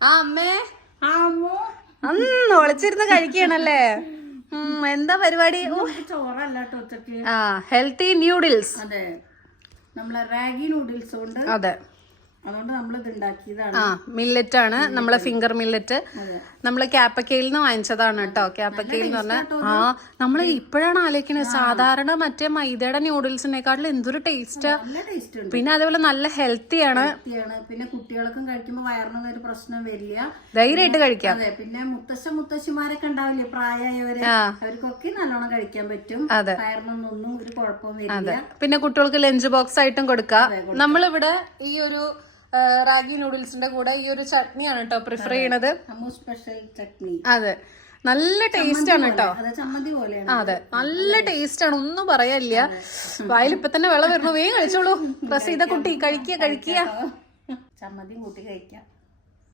ആ അമ്മേ. ആമോ ഉം, ഒളിച്ചിരുന്ന് കഴിക്കണല്ലേ എന്താ പരിപാടി? ചോറല്ല കേട്ടോ ആ ഹെൽത്തി ന്യൂഡിൽസ് അതെ. നമ്മളെ റാഗി നൂഡിൽസ് കൊണ്ട് അതെ. അതുകൊണ്ട് നമ്മൾ ഇത് ഉണ്ടാക്കിയതാണ്. ആ മില്ലറ്റ് ആണ്. നമ്മളെ ഫിംഗർ മില്ലറ്റ് നമ്മൾ നമ്മൾ ക്യാപ്പക്കയിൽ നിന്ന് വാങ്ങിച്ചതാണ് കേട്ടോ. ക്യാപ്പക്കയിൽ എന്ന് പറഞ്ഞാൽ ആ നമ്മൾ ഇപ്പോഴാണ് ആലോചിക്കുന്നത് സാധാരണ മറ്റേ മൈദയുടെ ന്യൂഡിൽസിനെക്കാട്ടിലും എന്തൊരു ടേസ്റ്റാ പിന്നെ അതേപോലെ നല്ല ഹെൽത്തി ആണ്. പിന്നെ കുട്ടികൾക്കും കഴിക്കുമ്പോൾ വയറിനൊന്നും ഒരു പ്രശ്നം വരില്ല. ധൈര്യമായിട്ട് കഴിക്കാം. അതെ പിന്നെ മുത്തശ്ശ മുത്തശ്ശിമാരൊക്കെ ഉണ്ടാവില്ലേ? പ്രായമായവരെ. അവർക്കൊക്കെ നല്ലോണം കഴിക്കാൻ പറ്റും. അതെ. വയറിനൊന്നും ഒന്നും ഒരു കുഴപ്പവും വരില്ല. പിന്നെ കുട്ടികൾക്ക് ലഞ്ച് ബോക്സ് ആയിട്ടും കൊടുക്കാം. നമ്മളിവിടെ ഈ ഒരു റാഗി നൂഡിൽസിന്റെ കൂടെ ഈ ഒരു ചട്നിയാണ് കേട്ടോ പ്രിഫർ ചെയ്യണത്. സ്പെഷ്യൽ ചട്നി. അതെ. നല്ല ടേസ്റ്റ് ആണ് കേട്ടോ അതെ നല്ല ടേസ്റ്റ് ആണ് ഒന്നും പറയാനില്ല വായിൽ ഇപ്പൊ തന്നെ വെള്ളം വരണു. വേഗം കഴിച്ചോളൂ. പ്രസീത കുട്ടി കഴിക്കുക കഴിക്കുക ചമ്മന്തി കൂട്ടി കഴിക്കാം.